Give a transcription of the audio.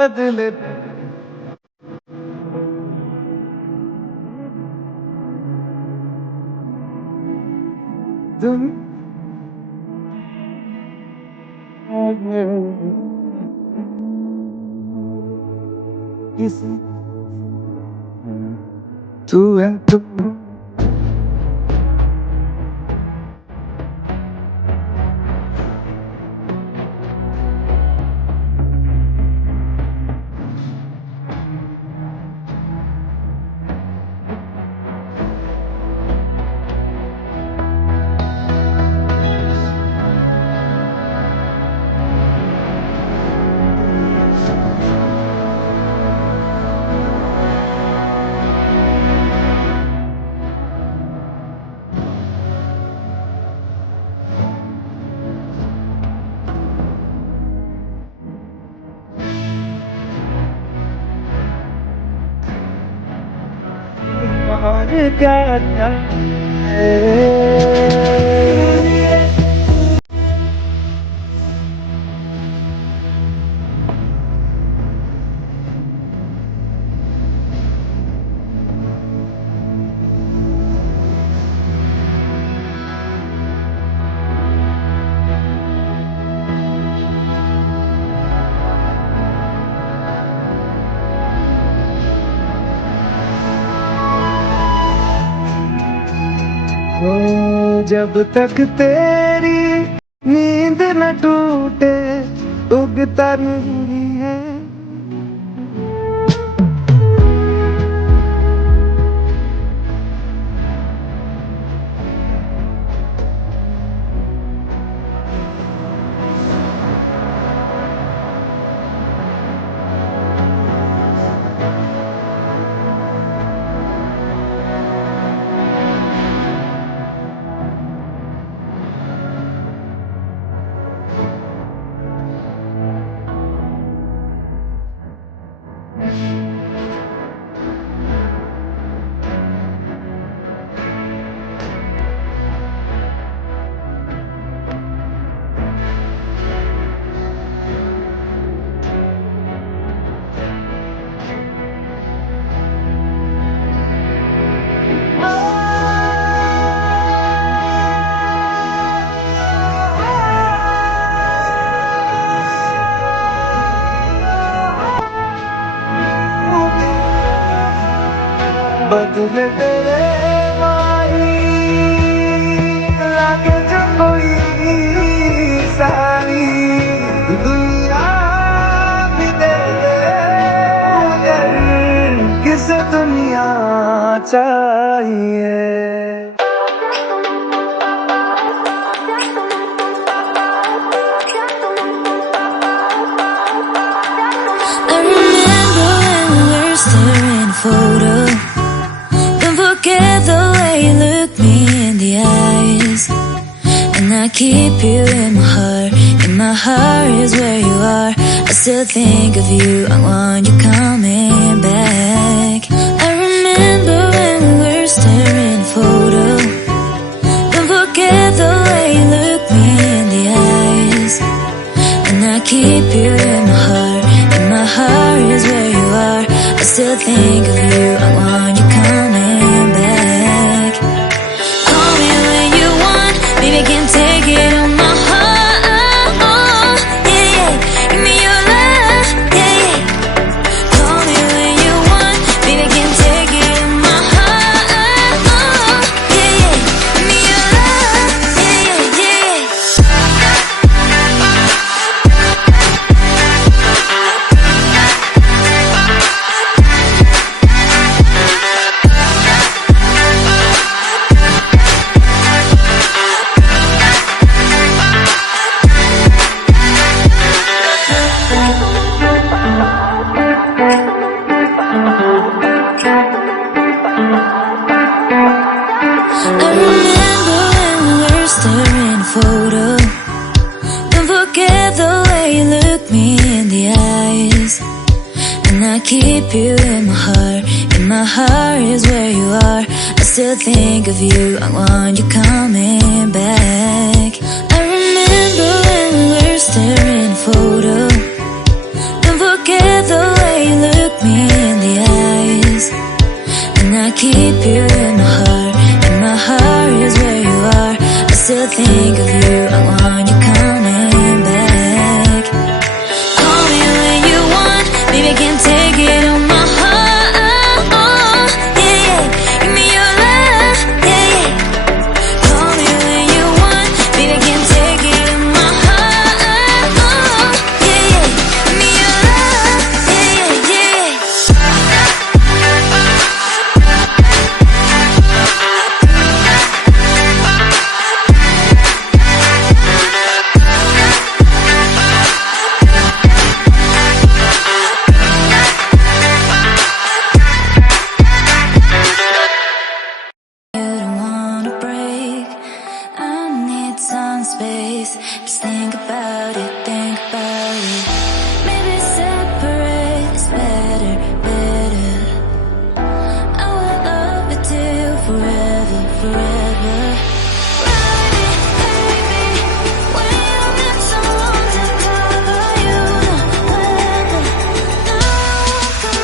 बदले तुम किस तू है तुम जब तक तेरी नींद न टूटे उगता नहीं है बदले तेरे माही लागे जो कोई सारी दुनिया भी दे दे किसे दुनिया चाहिए photo. Don't forget the way you look me in the eyes. And I keep you in my heart. In my heart is where you are. I still think of you. I want you coming back. I remember when we were staring photo. Don't forget the way you look me in the eyes. And I keep you in my heart. In my heart is where you are. I still think of you, I want you coming back. Call me when you want, baby I can take it on my heart. Yeah, yeah, give me your love, yeah, yeah. Call me when you want, baby I can take it on my heart. Yeah, yeah, give me your love, yeah, yeah, I remember when we were staring photo. Don't forget the way you look me in the eyes. And I keep you in my heart. In my heart is where you are. I still think of you, I want you coming back. I remember when we were staring photo. Don't forget forget the way you look me in the eyes, and I keep you in my heart, and my heart is where you are. I still think of you, I want you coming back. Call me when you want, baby, I can't take it on my heart. Yeah, yeah, give me your love, yeah, yeah. Call me when you want, baby, I can't take it on my heart. Yeah, yeah, give me your love, yeah, yeah, yeah. You don't wanna break, I need some space. Just think about it, think about it. Maybe separate is better, better. I will love you till forever, forever.